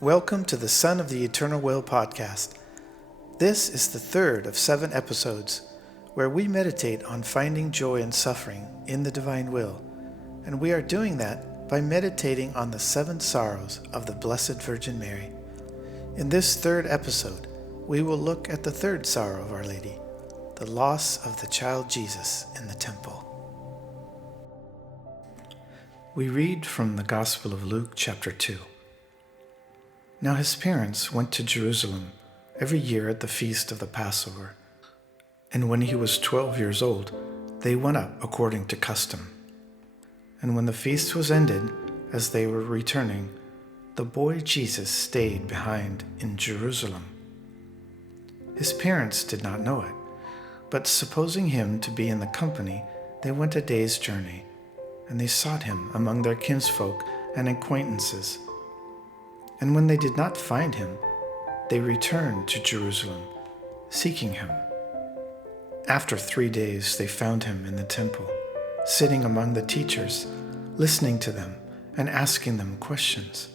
Welcome to the Son of the Eternal Will podcast. This is the third of 7 episodes where we meditate on finding joy in suffering in the divine will, and we are doing that by meditating on the 7 sorrows of the Blessed Virgin Mary. In this third episode, we will look at the third sorrow of Our Lady, the loss of the child Jesus in the temple. We read from the Gospel of Luke chapter 2. Now his parents went to Jerusalem every year at the feast of the Passover. And when he was 12 years old, they went up according to custom. And when the feast was ended, as they were returning, the boy Jesus stayed behind in Jerusalem. His parents did not know it, but supposing him to be in the company, they went a day's journey, and they sought him among their kinsfolk and acquaintances. And when they did not find him, they returned to Jerusalem, seeking him. After 3 days they found him in the temple, sitting among the teachers, listening to them and asking them questions.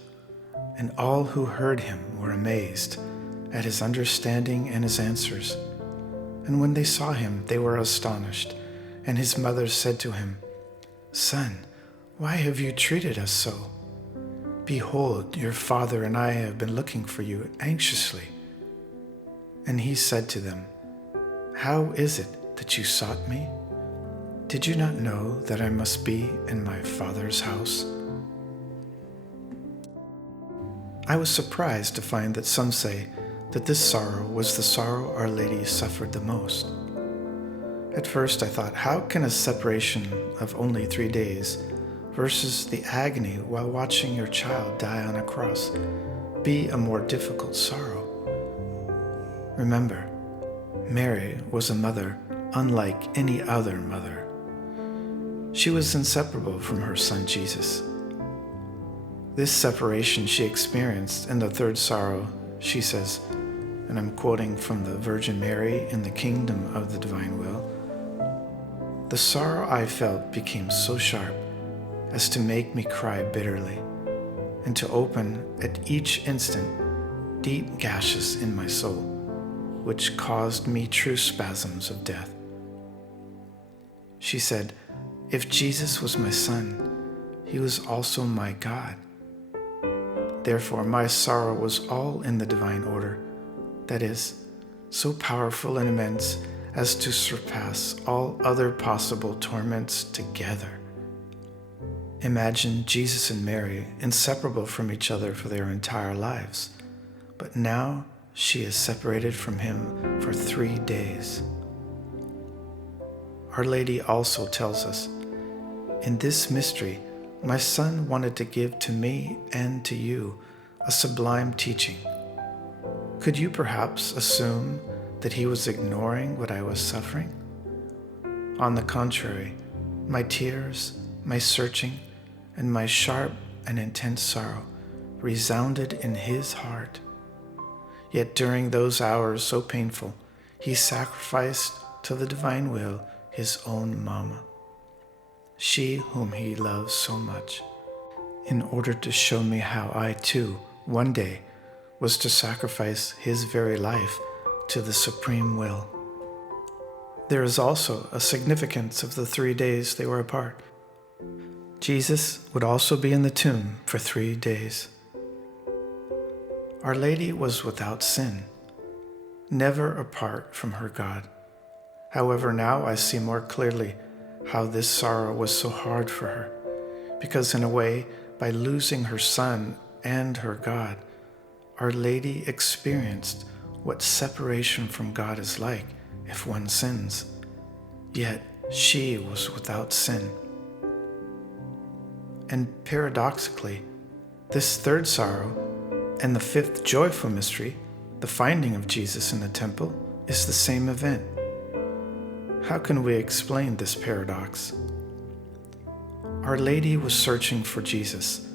And all who heard him were amazed at his understanding and his answers. And when they saw him, they were astonished. And his mother said to him, "Son, why have you treated us so? Behold, your father and I have been looking for you anxiously." And he said to them, "How is it that you sought me? Did you not know that I must be in my Father's house?" I was surprised to find that some say that this sorrow was the sorrow Our Lady suffered the most. At first I thought, how can a separation of only 3 days versus the agony while watching your child die on a cross be a more difficult sorrow? Remember, Mary was a mother unlike any other mother. She was inseparable from her son Jesus. This separation she experienced in the third sorrow, she says, and I'm quoting from the Virgin Mary in the Kingdom of the Divine Will, "The sorrow I felt became so sharp as to make me cry bitterly, and to open at each instant deep gashes in my soul, which caused me true spasms of death." She said, "If Jesus was my son, he was also my God. Therefore my sorrow was all in the divine order, that is, so powerful and immense as to surpass all other possible torments together." Imagine Jesus and Mary inseparable from each other for their entire lives, but now she is separated from him for 3 days. Our Lady also tells us, "In this mystery, my son wanted to give to me and to you a sublime teaching. Could you perhaps assume that he was ignoring what I was suffering? On the contrary, my tears, my searching, and my sharp and intense sorrow resounded in his heart. Yet during those hours so painful, he sacrificed to the divine will his own mama, she whom he loves so much, in order to show me how I too, one day, was to sacrifice his very life to the supreme will." There is also a significance of the 3 days they were apart. Jesus would also be in the tomb for 3 days. Our Lady was without sin, never apart from her God. However, now I see more clearly how this sorrow was so hard for her, because in a way, by losing her son and her God, Our Lady experienced what separation from God is like if one sins. Yet she was without sin. And paradoxically, this third sorrow and the 5th joyful mystery, the finding of Jesus in the temple, is the same event. How can we explain this paradox? Our Lady was searching for Jesus,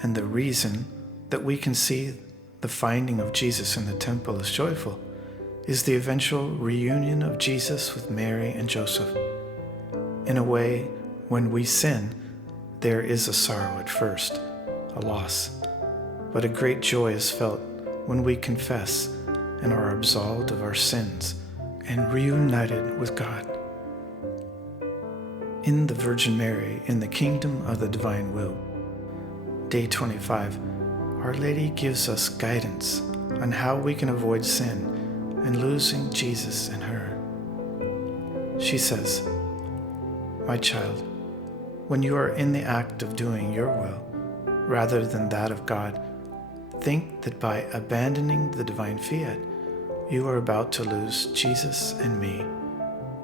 and the reason that we can see the finding of Jesus in the temple is joyful is the eventual reunion of Jesus with Mary and Joseph. In a way, when we sin, there is a sorrow at first, a loss. but a great joy is felt when we confess and are absolved of our sins and reunited with God. In the Virgin Mary, in the Kingdom of the Divine Will, Day 25, Our Lady gives us guidance on how we can avoid sin and losing Jesus in her. She says, "My child, when you are in the act of doing your will, rather than that of God, think that by abandoning the divine fiat, you are about to lose Jesus and me,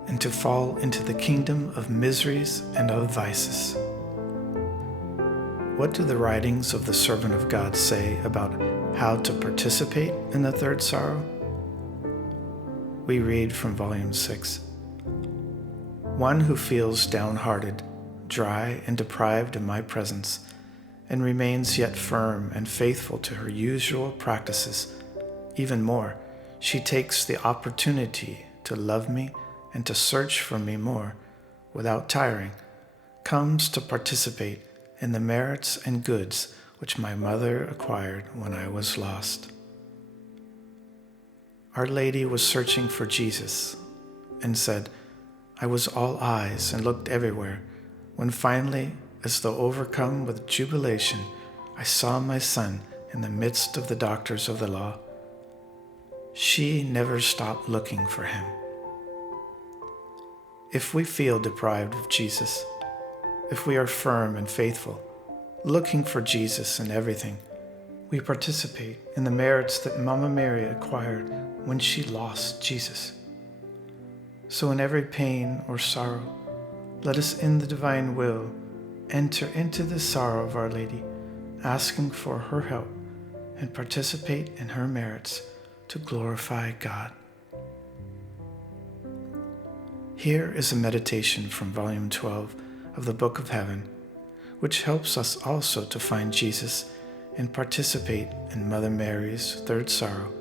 and to fall into the kingdom of miseries and of vices." What do the writings of the servant of God say about how to participate in the third sorrow? We read from Volume 6. One who feels downhearted, dry, and deprived of my presence, and remains yet firm and faithful to her usual practices, even more, she takes the opportunity to love me and to search for me more, without tiring, comes to participate in the merits and goods which my mother acquired when I was lost. Our Lady was searching for Jesus and said, "I was all eyes and looked everywhere, when finally, as though overcome with jubilation, I saw my son in the midst of the doctors of the law." She never stopped looking for him. If we feel deprived of Jesus, if we are firm and faithful, looking for Jesus in everything, we participate in the merits that Mama Mary acquired when she lost Jesus. So in every pain or sorrow, let us in the divine will enter into the sorrow of Our Lady, asking for her help, and participate in her merits to glorify God. Here is a meditation from Volume 12 of the Book of Heaven, which helps us also to find Jesus and participate in Mother Mary's third sorrow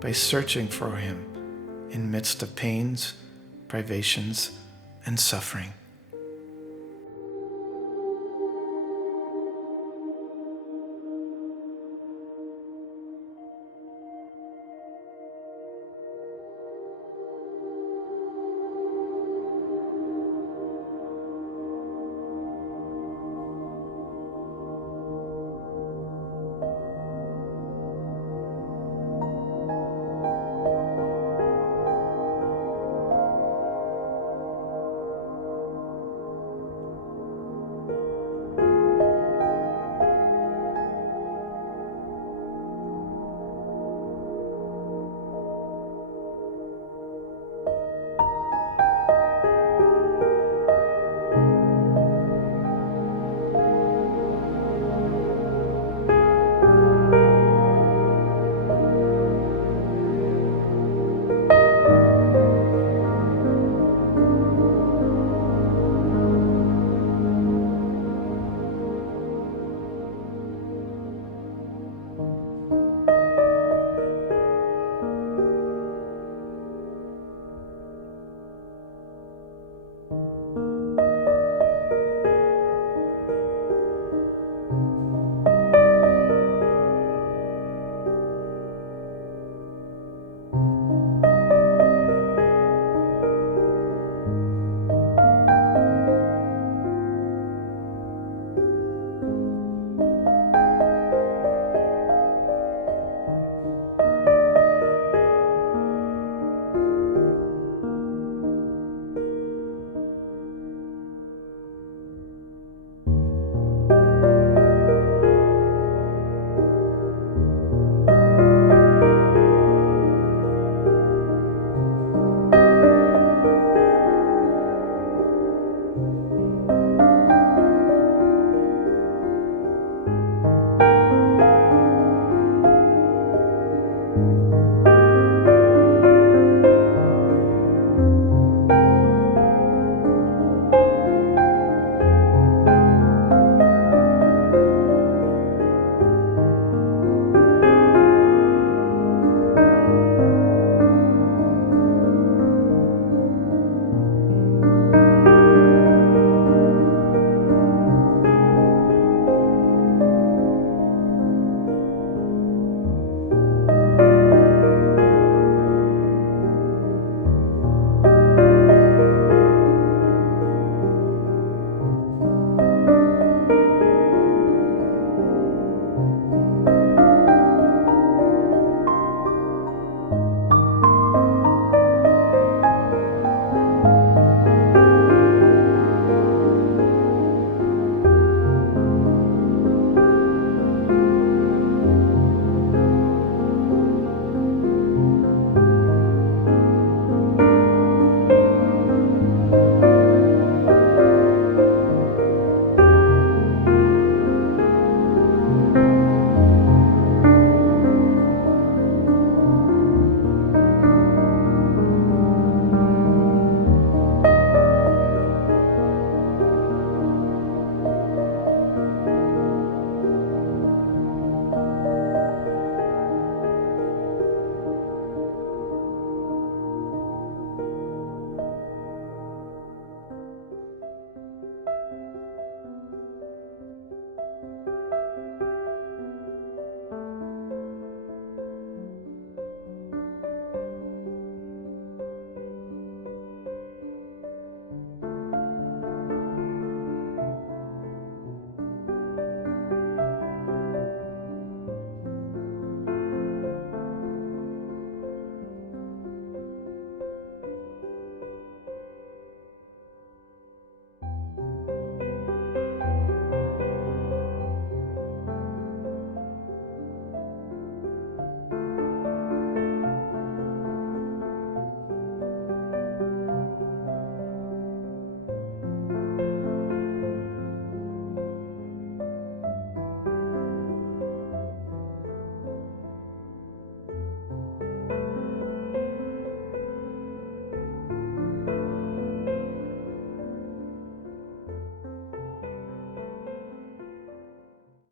by searching for him in midst of pains, privations, and suffering.